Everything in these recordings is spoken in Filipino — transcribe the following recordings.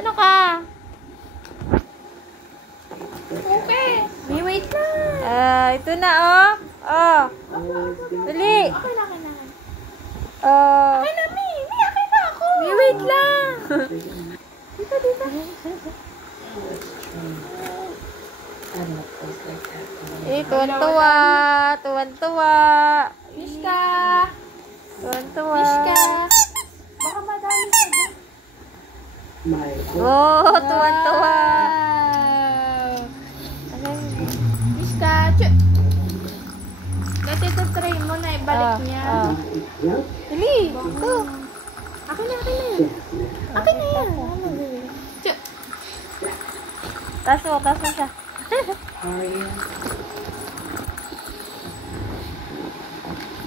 Ano ka? Okay. May wait lang. Ito na, oh. Oh. Dali. Okay na. Oh. Okay na, Mi. Okay na ako. May wait lang. Dito. Tuwan-tuwa. Tuwan-tuwa. Mishka. Tuwan-tuwa. Mishka. Baka madami ka doon. Oh, tuwan-tuwa. Mishka. Dati ito try mo na ibalik niya. Dali. Ito. Akin na yan. Akin na yan. Taas mo siya.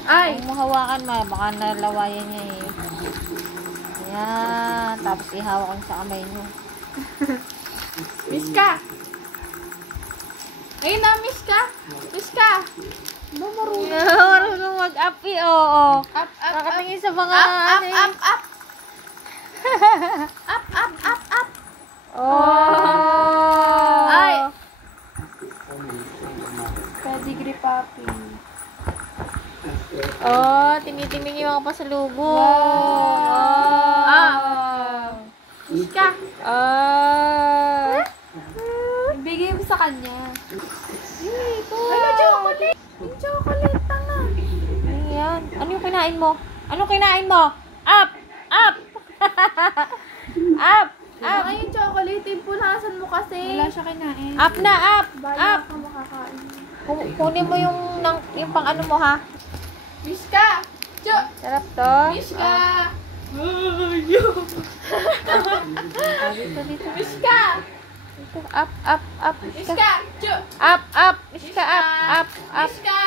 Ay! Kung mahawakan mo, baka nalawayan niya eh. Ayan. Tapos ihawak ko sa kamay niyo. Mishka! Ayun na, Mishka! Mishka! Ba marunong? Marunong mag-up eh, oo. Up! Nakatingin sa mga... Up! Up! Oh! Ay! Pedigree puppy. Oh, tinitingnan yung mga pasalubong. Wow. Oh. Mishka! Ibigay mo sa kanya. Ito. Ano, chocolate? Yung chocolate, tanga. Ayan. Ano yung kinain mo? Ano kinain mo? Up! Up! Up! Up! Ay, yung chocolate, punasan mo kasi. Wala siya kinain. Up na! Up! Bala Up! ka makakain. Kunin mo yung pang ano mo, ha? Mishka! Sarap to. Mishka! Dito. Mishka! Ito. Up! Mishka! Up! Mishka, up! Mishka!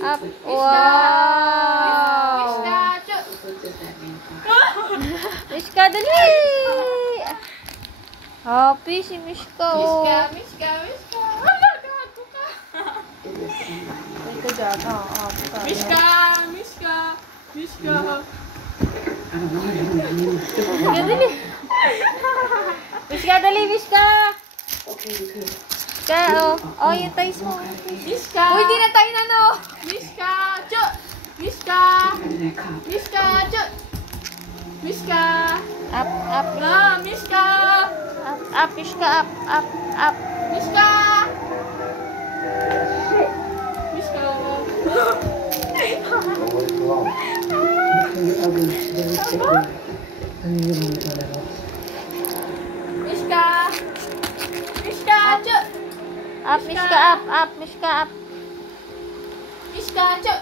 Up! Mishka! Wow! Mishka, dali! Happy si Mishka, oh. Mishka! Wala, gato ka! Ito dyan, Mishka! Dali! Mishka, dali, Mishka! Mishka, oh. Oh, yung toys mo. Mishka! Uy, di na tayo na, no? Mishka! Mishka! Up! Na, Mishka! Up, Mishka, up! Mishka! Up, Mishka, up! Mishka!